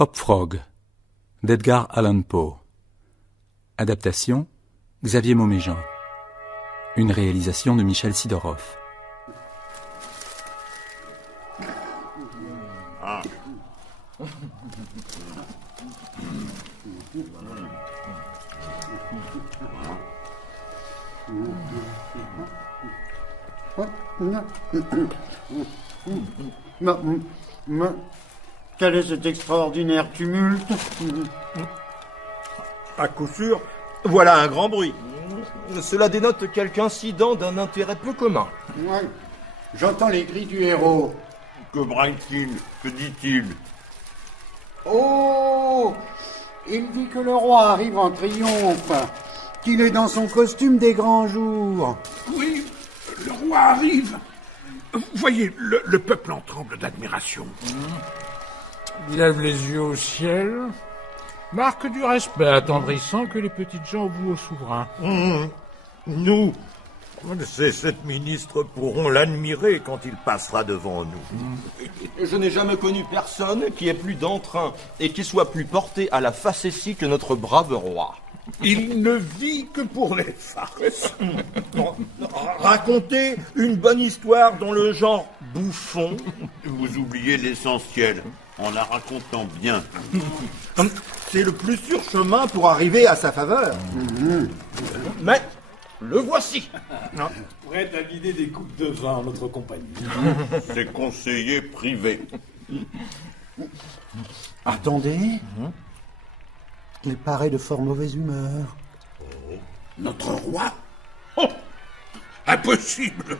Hop Frog d'Edgar Allan Poe. Adaptation Xavier Mauméjean. Une réalisation de Michel Sidorov. Ah. Quel est cet extraordinaire tumulte? À coup sûr, voilà un grand bruit. Cela dénote quelque incident d'un intérêt peu commun. Ouais. J'entends les cris du héros. Que braille-t-il? Que dit-il? Oh! Il dit que le roi arrive en triomphe, qu'il est dans son costume des grands jours. Oui, le roi arrive. Voyez, le peuple en tremble d'admiration. Il lève les yeux au ciel, marque du respect attendrissant que les petites gens vouent au souverain. Nous, ces 7 ministres pourront l'admirer quand il passera devant nous. Je n'ai jamais connu personne qui ait plus d'entrain et qui soit plus porté à la facétie que notre brave roi. Il ne vit que pour les farces. Raconter une bonne histoire dans le genre bouffon. Vous oubliez l'essentiel, en la racontant bien. C'est le plus sûr chemin pour arriver à sa faveur. Mais le voici. Prêt à guider des coupes de vin en notre compagnie. C'est conseiller privé. Attendez. Il paraît de fort mauvaise humeur. Notre roi? Oh, impossible!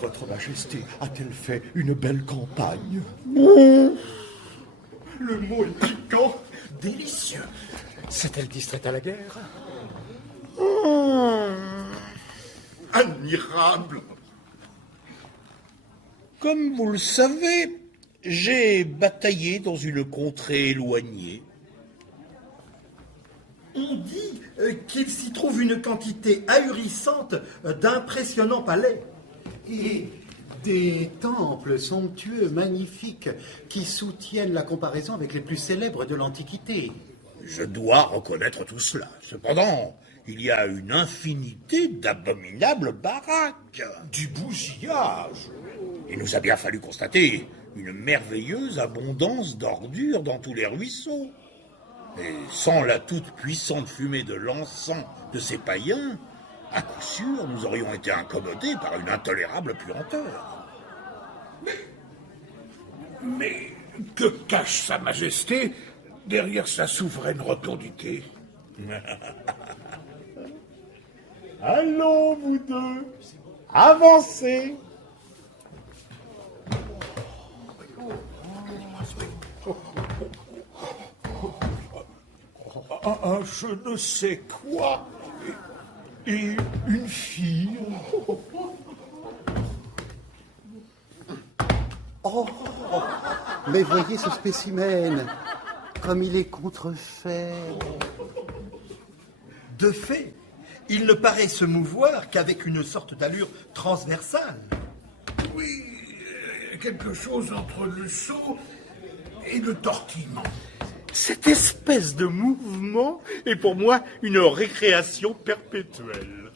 Votre Majesté a-t-elle fait une belle campagne? Le mot est piquant, délicieux. S'est-elle distraite à la guerre? Admirable. Comme vous le savez, j'ai bataillé dans une contrée éloignée. On dit qu'il s'y trouve une quantité ahurissante d'impressionnants palais. Et des temples somptueux, magnifiques, qui soutiennent la comparaison avec les plus célèbres de l'Antiquité. Je dois reconnaître tout cela. Cependant, il y a une infinité d'abominables baraques. Du bousillage. Il nous a bien fallu constater une merveilleuse abondance d'ordures dans tous les ruisseaux. Et sans la toute-puissante fumée de l'encens de ces païens, à coup sûr, nous aurions été incommodés par une intolérable puanteur. Mais que cache Sa Majesté derrière sa souveraine rotondité? Allons, vous deux, avancez. Un je ne sais quoi et une fille. Oh! Mais voyez ce spécimen, comme il est contrefait. De fait, il ne paraît se mouvoir qu'avec une sorte d'allure transversale. Oui, quelque chose entre le saut et le tortillement. Cette espèce de mouvement est pour moi une récréation perpétuelle.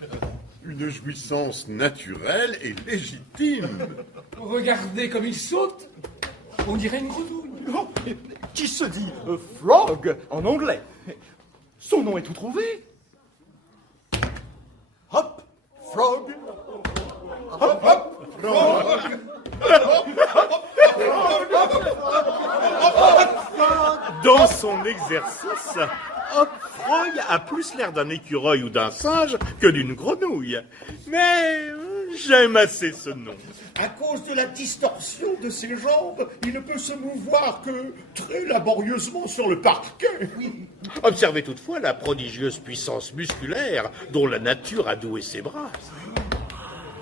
Une jouissance naturelle et légitime. Regardez comme il saute. On dirait une grenouille. Oh, qui se dit frog en anglais. Son nom est tout trouvé. Hop, frog. Hop, hop, frog. Dans son exercice, Hop Frog a plus l'air d'un écureuil ou d'un singe que d'une grenouille. Mais J'aime assez ce nom. À cause de la distorsion de ses jambes, il ne peut se mouvoir que très laborieusement sur le parquet. Observez toutefois la prodigieuse puissance musculaire dont la nature a doué ses bras.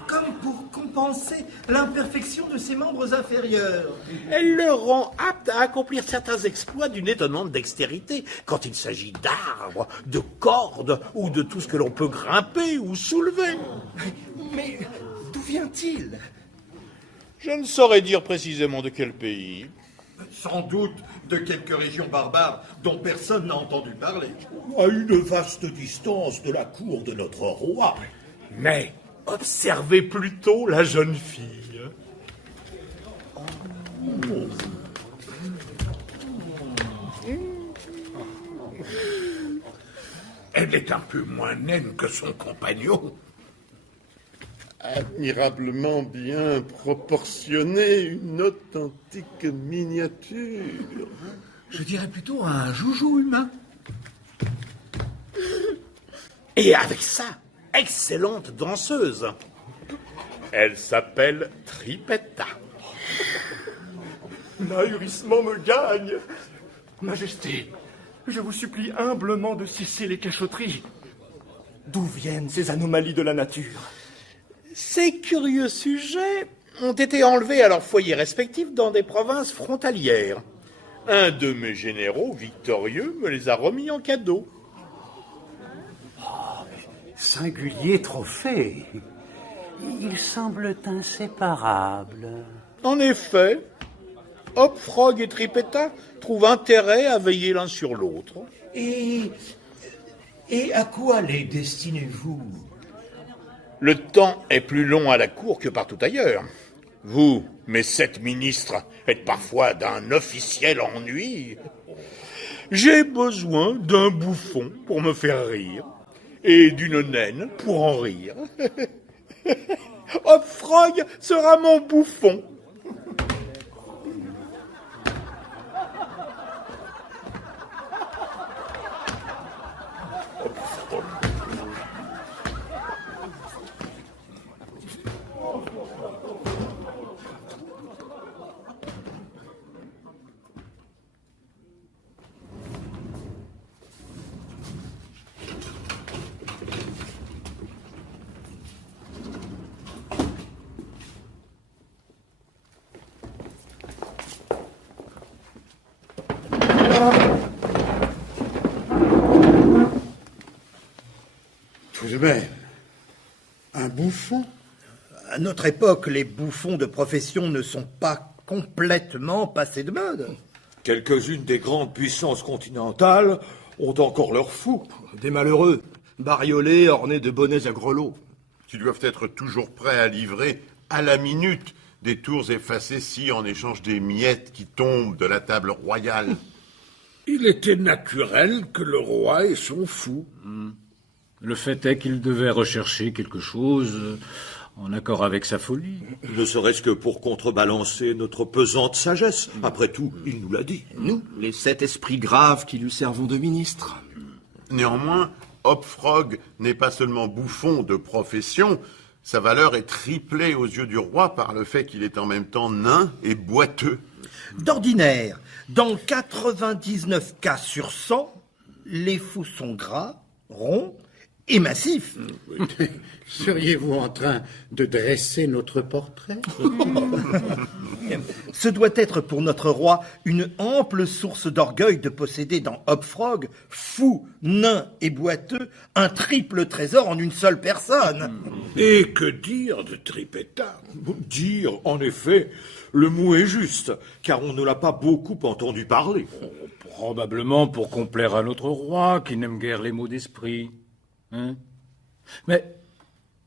Comme pour compenser l'imperfection de ses membres inférieurs. Elle le rend apte à accomplir certains exploits d'une étonnante dextérité quand il s'agit d'arbres, de cordes ou de tout ce que l'on peut grimper ou soulever. Mais d'où vient-il? Je ne saurais dire précisément de quel pays. Sans doute de quelques régions barbares dont personne n'a entendu parler. À une vaste distance de la cour de notre roi. Mais observez plutôt la jeune fille. Elle est un peu moins naine que son compagnon. Admirablement bien proportionnée, une authentique miniature. Je dirais plutôt un joujou humain. Et avec ça, excellente danseuse. Elle s'appelle Trippetta. L'ahurissement me gagne. Majesté, je vous supplie humblement de cesser les cachotteries. D'où viennent ces anomalies de la nature? Ces curieux sujets ont été enlevés à leur foyer respectif dans des provinces frontalières. Un de mes généraux victorieux me les a remis en cadeau. Singulier trophée. Ils semblent inséparables. En effet, Hopfrog et Trippetta trouvent intérêt à veiller l'un sur l'autre. Et à quoi les destinez-vous? Le temps est plus long à la cour que partout ailleurs. Vous, mes 7 ministres, êtes parfois d'un officiel ennui. J'ai besoin d'un bouffon pour me faire rire, et d'une naine pour en rire. Hopfrog sera mon bouffon. Tout de même, un bouffon? À notre époque, les bouffons de profession ne sont pas complètement passés de mode. Quelques-unes des grandes puissances continentales ont encore leurs fous. Des malheureux, bariolés, ornés de bonnets à grelots. Qui doivent être toujours prêts à livrer à la minute des tours effacés si en échange des miettes qui tombent de la table royale. Il était naturel que le roi ait son fou. Le fait est qu'il devait rechercher quelque chose en accord avec sa folie. Ne serait-ce que pour contrebalancer notre pesante sagesse. Après tout, il nous l'a dit. Nous, les 7 esprits graves qui lui servons de ministres. Néanmoins, Hopfrog n'est pas seulement bouffon de profession, sa valeur est triplée aux yeux du roi par le fait qu'il est en même temps nain et boiteux. D'ordinaire, dans 99 cas sur 100, les fous sont gras, ronds et massifs. Seriez-vous en train de dresser notre portrait? Ce doit être pour notre roi une ample source d'orgueil de posséder dans Hopfrog, fou, nain et boiteux, un triple trésor en une seule personne. Et que dire de Trippetta? Dire, en effet, le mot est juste, car on ne l'a pas beaucoup entendu parler. Probablement pour complaire à notre roi, qui n'aime guère les mots d'esprit. Hein? Mais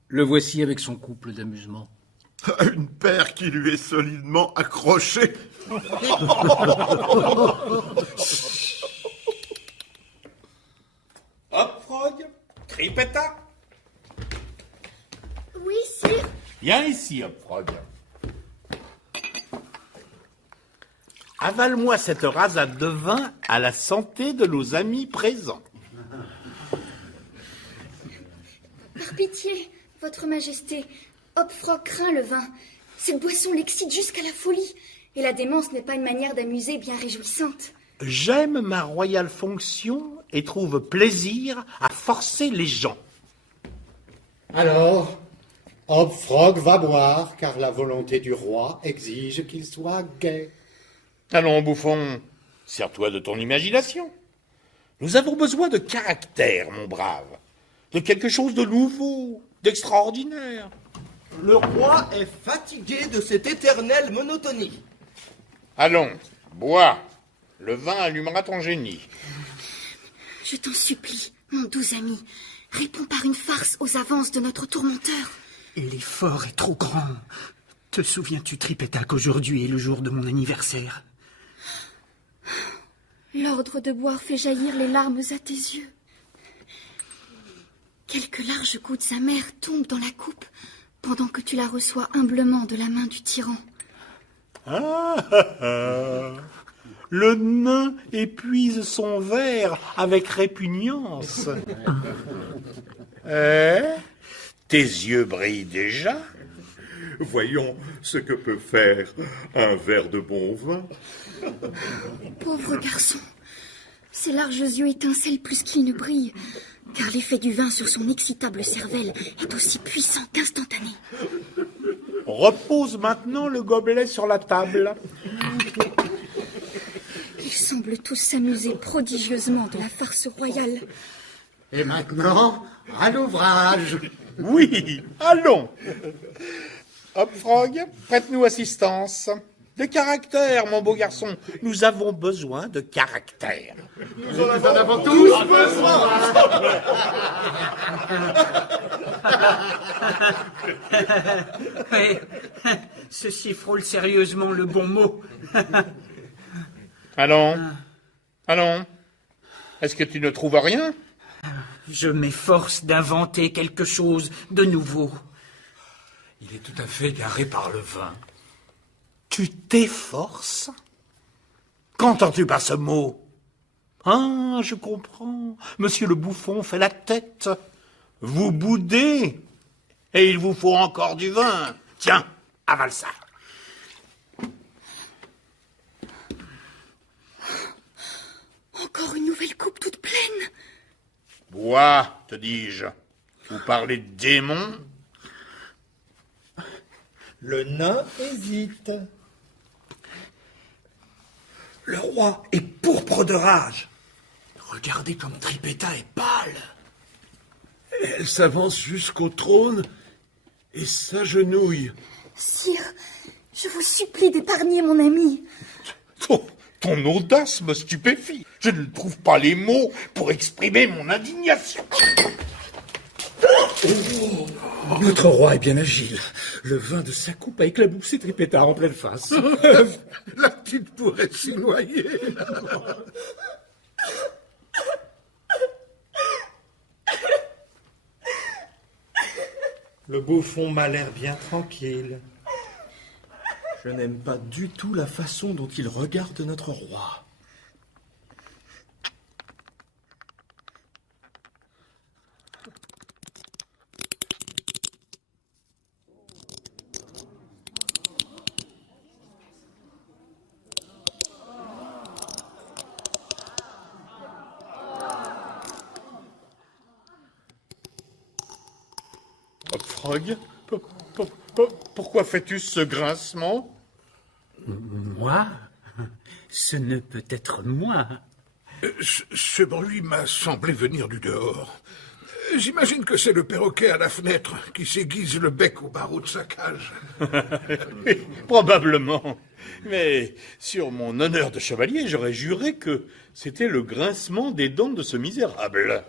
le voici avec son couple d'amusement. Une paire qui lui est solidement accrochée. Hopfrog, Trippetta. Oui, sire. Viens ici, Hopfrog. Avale-moi cette rasade de vin à la santé de nos amis présents. Par pitié, votre majesté, Hopfrog craint le vin. Cette boisson l'excite jusqu'à la folie. Et la démence n'est pas une manière d'amuser bien réjouissante. J'aime ma royale fonction et trouve plaisir à forcer les gens. Alors, Hopfrog va boire, car la volonté du roi exige qu'il soit gai. Allons, bouffon, sers-toi de ton imagination. Nous avons besoin de caractère, mon brave. De quelque chose de nouveau, d'extraordinaire. Le roi est fatigué de cette éternelle monotonie. Allons, bois. Le vin allumera ton génie. Je t'en supplie, mon doux ami, réponds par une farce aux avances de notre tourmenteur. L'effort est trop grand. Te souviens-tu, Tripetta, qu'aujourd'hui est le jour de mon anniversaire? L'ordre de boire fait jaillir les larmes à tes yeux. Quelques larges gouttes amères tombent dans la coupe pendant que tu la reçois humblement de la main du tyran. Le nain épuise son verre avec répugnance. Tes yeux brillent déjà? Voyons ce que peut faire un verre de bon vin. Pauvre garçon, ses larges yeux étincellent plus qu'ils ne brillent, car l'effet du vin sur son excitable cervelle est aussi puissant qu'instantané. Repose maintenant le gobelet sur la table. Ils semblent tous s'amuser prodigieusement de la farce royale. Et maintenant, à l'ouvrage. Oui, allons. Hopfrog, prête-nous assistance. De caractère, mon beau garçon. Nous avons besoin de caractère. Nous en avons tous besoin. Oui, ceci frôle sérieusement le bon mot. Allons, allons. Est-ce que tu ne trouves rien? Je m'efforce d'inventer quelque chose de nouveau. Il est tout à fait égaré par le vin. Tu t'efforces? Qu'entends-tu par ce mot? Ah, je comprends. Monsieur le bouffon fait la tête. Vous boudez. Et il vous faut encore du vin. Tiens, avale ça. Encore une nouvelle coupe toute pleine. Bois, te dis-je. Vous parlez de démon? Le nain hésite. Le roi est pourpre de rage. Regardez comme Tripetta est pâle. Elle s'avance jusqu'au trône et s'agenouille. Sire, je vous supplie d'épargner mon ami. Ton audace me stupéfie. Je ne trouve pas les mots pour exprimer mon indignation. Notre roi est bien agile. Le vin de sa coupe a éclaboussé Tripetta en pleine face. La petite pourrait s'y noyer. Le bouffon m'a l'air bien tranquille. Je n'aime pas du tout la façon dont il regarde notre roi. Hopfrog, pourquoi fais-tu ce grincement? Moi? Ce ne peut être moi. Ce bruit m'a semblé venir du dehors. J'imagine que c'est le perroquet à la fenêtre qui s'aiguise le bec au barreau de sa cage. Probablement. Mais sur mon honneur de chevalier, j'aurais juré que c'était le grincement des dents de ce misérable.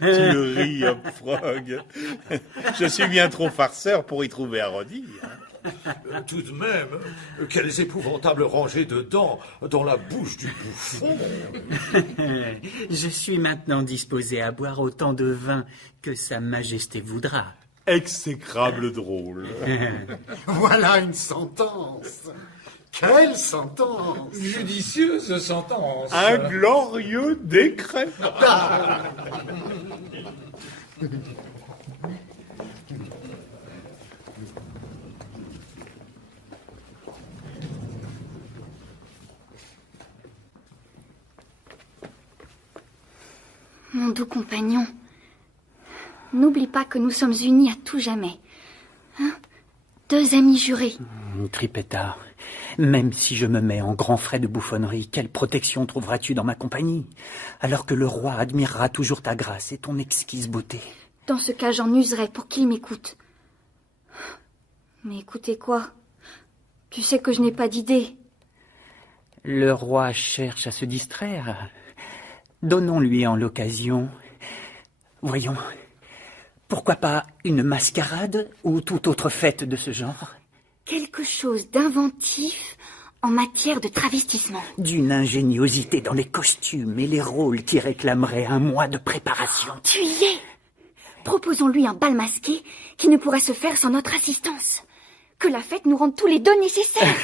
Tu ris, Hopfrog. Je suis bien trop farceur pour y trouver à redire. Tout de même, quelles épouvantables rangées de dents dans la bouche du bouffon. Je suis maintenant disposé à boire autant de vin que Sa Majesté voudra. Exécrable drôle. Voilà une sentence. Quelle sentence! Judicieuse sentence. Un glorieux décret. Mon doux compagnon, n'oublie pas que nous sommes unis à tout jamais. Hein? 2 amis jurés. Trippetta, même si je me mets en grands frais de bouffonnerie, quelle protection trouveras-tu dans ma compagnie, alors que le roi admirera toujours ta grâce et ton exquise beauté? Dans ce cas, j'en userai pour qu'il m'écoute. Mais écoutez quoi? Tu sais que je n'ai pas d'idée. Le roi cherche à se distraire. Donnons-lui en l'occasion. Voyons, pourquoi pas une mascarade ou toute autre fête de ce genre? Quelque chose d'inventif en matière de travestissement. D'une ingéniosité dans les costumes et les rôles qui réclameraient un mois de préparation. Tu y es! Proposons-lui un bal masqué qui ne pourrait se faire sans notre assistance. Que la fête nous rende tous les 2 nécessaires.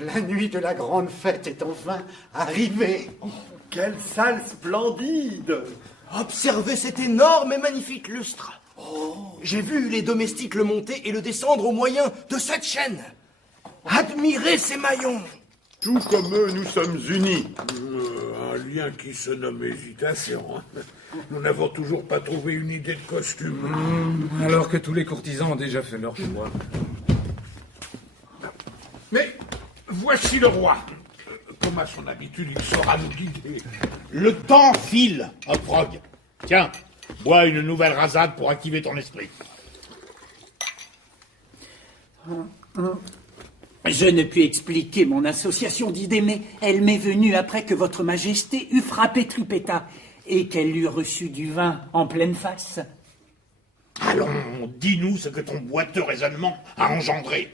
La nuit de la grande fête est enfin arrivée. Quelle salle splendide! Observez cet énorme et magnifique lustre. J'ai vu les domestiques le monter et le descendre au moyen de cette chaîne. Admirez ces maillons. Tout comme eux, nous sommes unis. Un lien qui se nomme hésitation. Nous n'avons toujours pas trouvé une idée de costume. Alors que tous les courtisans ont déjà fait leur choix. Mais voici le roi. Comme à son habitude, il saura nous guider. Le temps file, Hopfrog. Tiens, bois une nouvelle rasade pour activer ton esprit. Je ne puis expliquer mon association d'idées, mais elle m'est venue après que votre majesté eût frappé Trippetta et qu'elle eût reçu du vin en pleine face. Allons, dis-nous ce que ton boiteux raisonnement a engendré.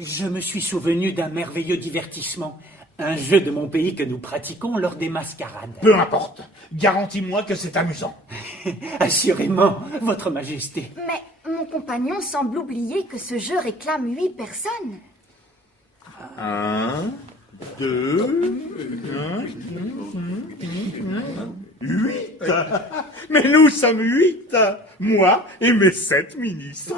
Je me suis souvenu d'un merveilleux divertissement, un jeu de mon pays que nous pratiquons lors des mascarades. Peu importe, garantis-moi que c'est amusant. Assurément, votre majesté. Mais mon compagnon semble oublier que ce jeu réclame 8 personnes. 1, 2, 8. Mais nous sommes 8, moi et mes 7 ministres.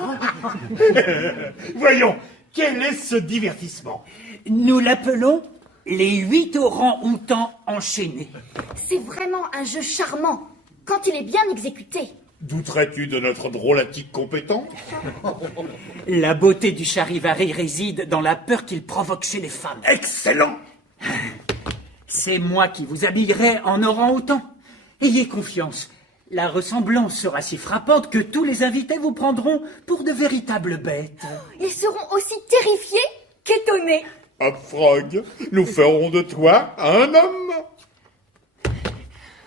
Voyons, quel est ce divertissement? Nous l'appelons les 8 orang-outans enchaînés. C'est vraiment un jeu charmant, quand il est bien exécuté. Douterais-tu de notre drôlatique compétent? La beauté du charivari réside dans la peur qu'il provoque chez les femmes. Excellent! C'est moi qui vous habillerai en orang-outan. Ayez confiance, la ressemblance sera si frappante que tous les invités vous prendront pour de véritables bêtes. Ils seront aussi terrifiés qu'étonnés. Hopfrog, nous ferons de toi un homme.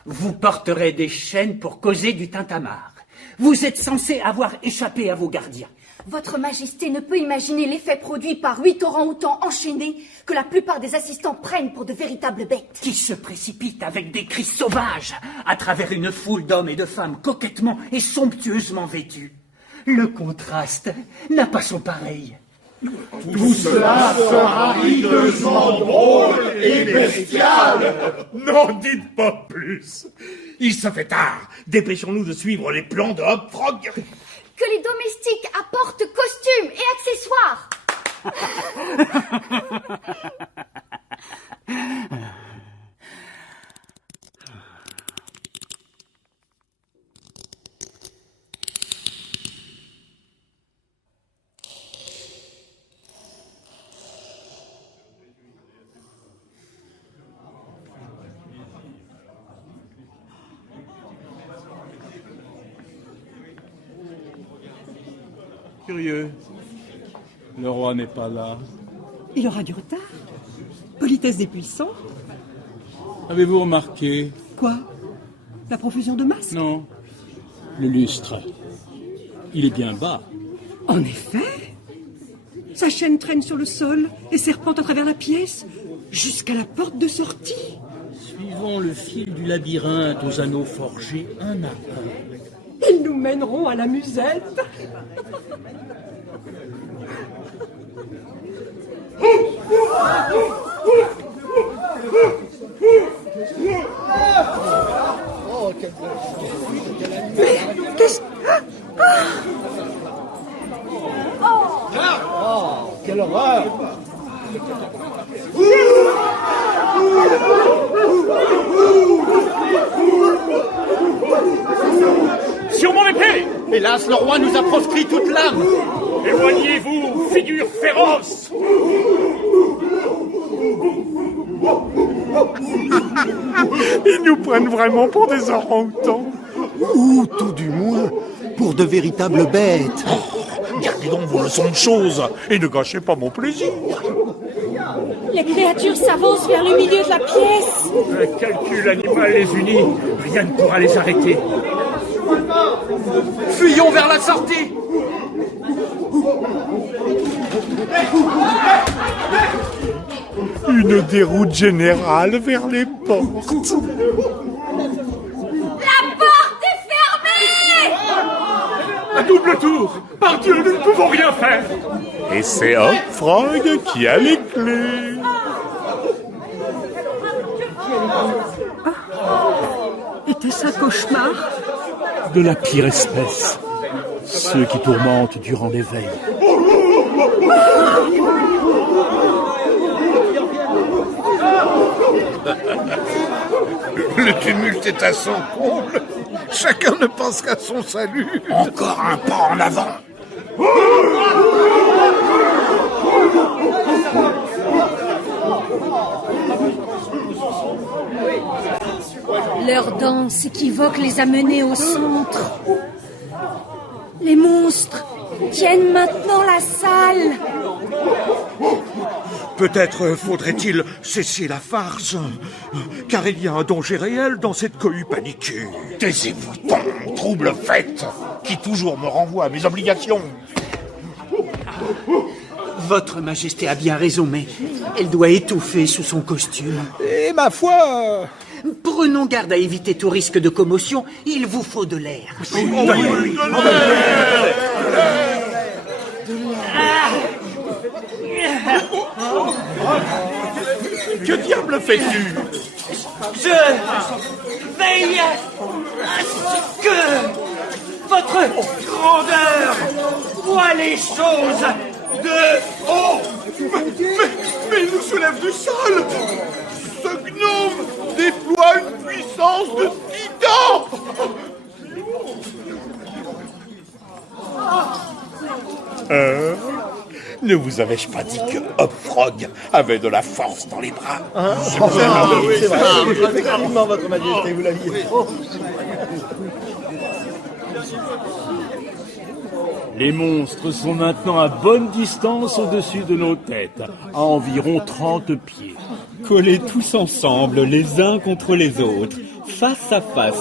Vous porterez des chaînes pour causer du tintamarre. Vous êtes censé avoir échappé à vos gardiens. Votre Majesté ne peut imaginer l'effet produit par 8 orang-outans enchaînés que la plupart des assistants prennent pour de véritables bêtes. Qui se précipitent avec des cris sauvages à travers une foule d'hommes et de femmes coquettement et somptueusement vêtus. Le contraste n'a pas son pareil. Tout cela sera hideusement drôle et bestial. N'en dites pas plus. Il se fait tard. Dépêchons-nous de suivre les plans de Hopfrog. Que les domestiques apportent costumes et accessoires. Curieux. Le roi n'est pas là. Il aura du retard. Politesse des puissants. Avez-vous remarqué? Quoi? La profusion de masques? Non. Le lustre. Il est bien bas. En effet. Sa chaîne traîne sur le sol et serpente à travers la pièce, jusqu'à la porte de sortie. Suivons le fil du labyrinthe aux anneaux forgés un à un. Ils nous mèneront à la musette. Qu'est-ce... Oh, quelle horreur! Sur mon épée! Hélas, le roi nous a proscrit toute l'âme! Éloignez-vous, figure féroce! Ils nous prennent vraiment pour des orang-outans. Ou tout du moins pour de véritables bêtes. Gardez donc vos leçons de choses et ne gâchez pas mon plaisir. Les créatures s'avancent vers le milieu de la pièce. Un calcul animal les unit, rien ne pourra les arrêter. Fuyons vers la sortie! Une déroute générale vers les portes. La porte est fermée! À double tour! Par Dieu, nous ne pouvons rien faire! Et c'est Hopfrog qui a les clés. Était-ce un cauchemar? De la pire espèce. Ceux qui tourmentent durant l'éveil. Le tumulte est à son comble. Chacun ne pense qu'à son salut. Encore un pas en avant. Leur danse équivoque les a menés au centre. Les monstres tiennent maintenant la salle. Peut-être faudrait-il cesser la farce, car il y a un danger réel dans cette cohue paniquée. Taisez-vous, ton trouble fête, qui toujours me renvoie à mes obligations. Votre Majesté a bien raison, mais elle doit étouffer sous son costume. Et ma foi... Prenons garde à éviter tout risque de commotion, il vous faut de l'air. Que diable fais-tu? Je veille à ce que votre grandeur voit les choses de haut. Mais il nous soulève du sol. Ce gnome déploie une puissance de titan. Ne vous avais-je pas dit que Hopfrog avait de la force dans les bras? C'est vrai. Effectivement, votre Majesté, vous l'aviez dit. Les monstres sont maintenant à bonne distance au-dessus de nos têtes, à environ 30 pieds. Collés tous ensemble, les uns contre les autres, face à face.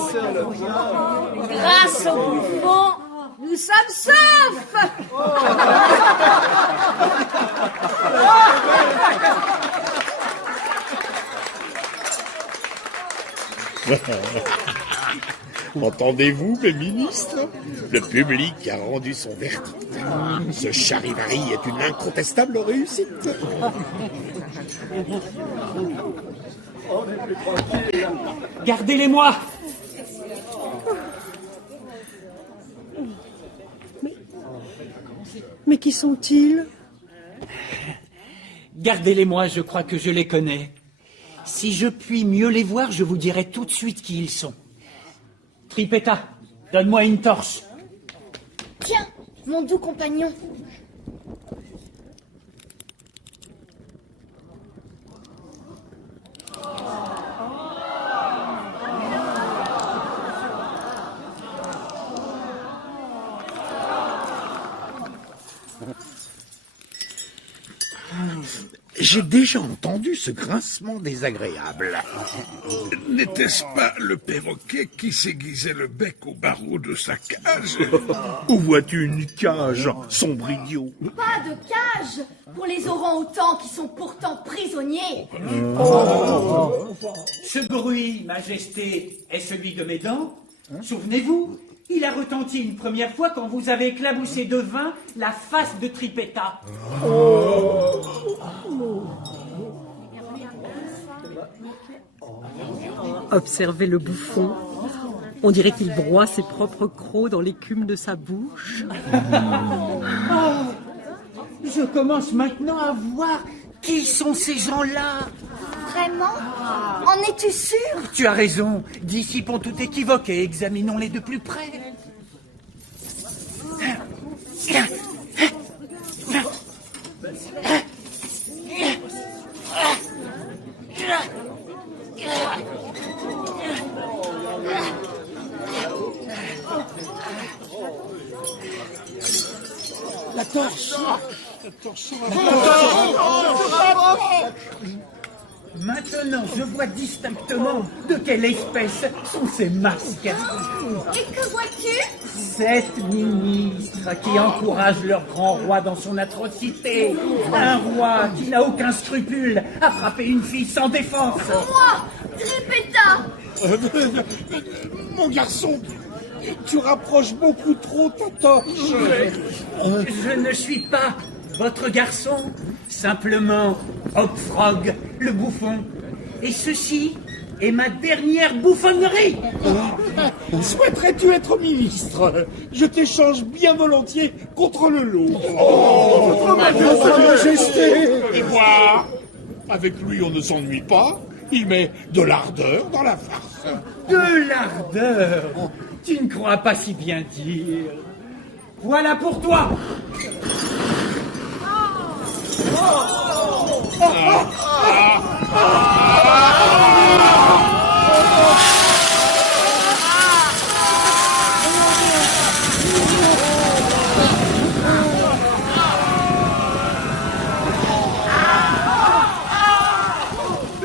Grâce au bouffon, nous sommes saufs! Entendez-vous, mes ministres? Le public a rendu son verdict. Ce charivari est une incontestable réussite. Gardez-les-moi! Mais qui sont-ils? Gardez-les-moi, je crois que je les connais. Si je puis mieux les voir, je vous dirai tout de suite qui ils sont. Tripetta, donne-moi une torche. Tiens, mon doux compagnon. J'ai déjà entendu ce grincement désagréable. N'était-ce pas le perroquet qui s'aiguisait le bec au barreau de sa cage? Où vois-tu une cage, sombre idiot? Pas de cage pour les orang-outans qui sont pourtant prisonniers. Ce bruit, Majesté, est celui de mes dents. Souvenez-vous, il a retenti une première fois quand vous avez éclaboussé de vin la face de Trippetta. Observez le bouffon. On dirait qu'il broie ses propres crocs dans l'écume de sa bouche. Je commence maintenant à voir qui sont ces gens-là. Vraiment? En es-tu sûr? Tu as raison. Dissipons tout équivoque et examinons-les de plus près. La torche! Maintenant, je vois distinctement de quelle espèce sont ces masques. Et que vois-tu? Sept ministres qui encouragent leur grand roi dans son atrocité. Un roi qui n'a aucun scrupule à frapper une fille sans défense. Moi, Trippetta! Mon garçon, tu rapproches beaucoup trop ta torche. Je ne suis pas votre garçon, simplement Hopfrog, le bouffon. Et ceci est ma dernière bouffonnerie. Souhaiterais-tu être ministre? Je t'échange bien volontiers contre le loup. Votre Majesté! Et voir, avec lui on ne s'ennuie pas. Il met de l'ardeur dans la farce. De l'ardeur? Tu ne crois pas si bien dire. Voilà pour toi.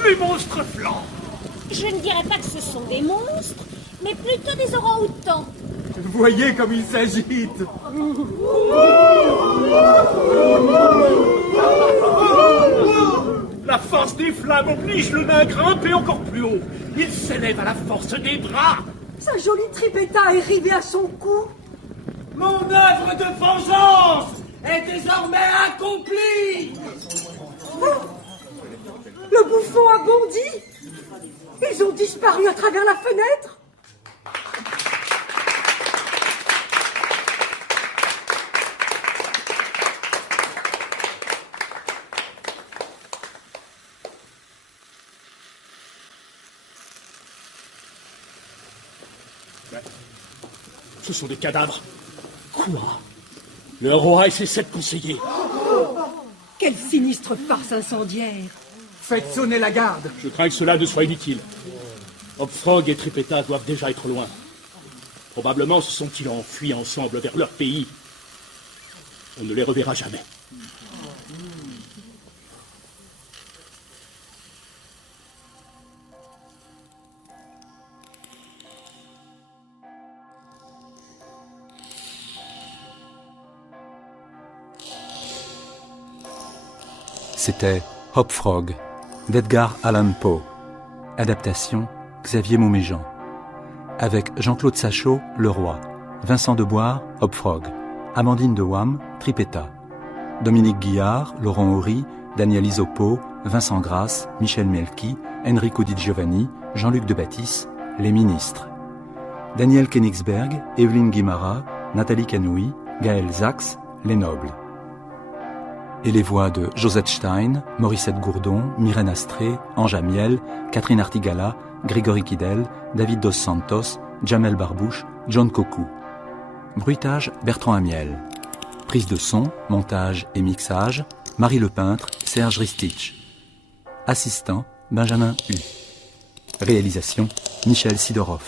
Les monstres flancs. Je ne dirais pas que ce sont des monstres, mais plutôt des orang-outans. Voyez comme ils s'agitent. La force des flammes oblige le nain à grimper encore plus haut. Il s'élève à la force des bras. Sa jolie Trippetta est rivée à son cou. Mon œuvre de vengeance est désormais accomplie. Le bouffon a bondi. Ils ont disparu à travers la fenêtre. Ce sont des cadavres. Quoi? Le roi et ses 7 conseillers. Quelle sinistre farce incendiaire. Faites sonner la garde. Je crains que cela ne soit inutile. Hopfrog et Trippetta doivent déjà être loin. Probablement se sont-ils enfuis ensemble vers leur pays. On ne les reverra jamais. C'était Hopfrog d'Edgar Allan Poe. Adaptation Xavier Mauméjean. Avec Jean-Claude Sachot, le roi. Vincent Deboire, Hopfrog. Amandine de Wam, Trippetta. Dominique Guillard, Laurent Horry, Daniel Isopo, Vincent Grasse, Michel Melki, Enrico Di Giovanni, Jean-Luc de Battis, les ministres. Daniel Koenigsberg, Evelyne Guimara, Nathalie Canoui, Gaël Zax, les nobles. Et les voix de Josette Stein, Morissette Gourdon, Myrène Astré, Ange Amiel, Catherine Artigala, Grégory Kidel, David Dos Santos, Jamel Barbouche, John Cocou. Bruitage Bertrand Amiel. Prise de son, montage et mixage, Marie Lepeintre, Serge Ristich. Assistant, Benjamin Hu. Réalisation, Michel Sidorov.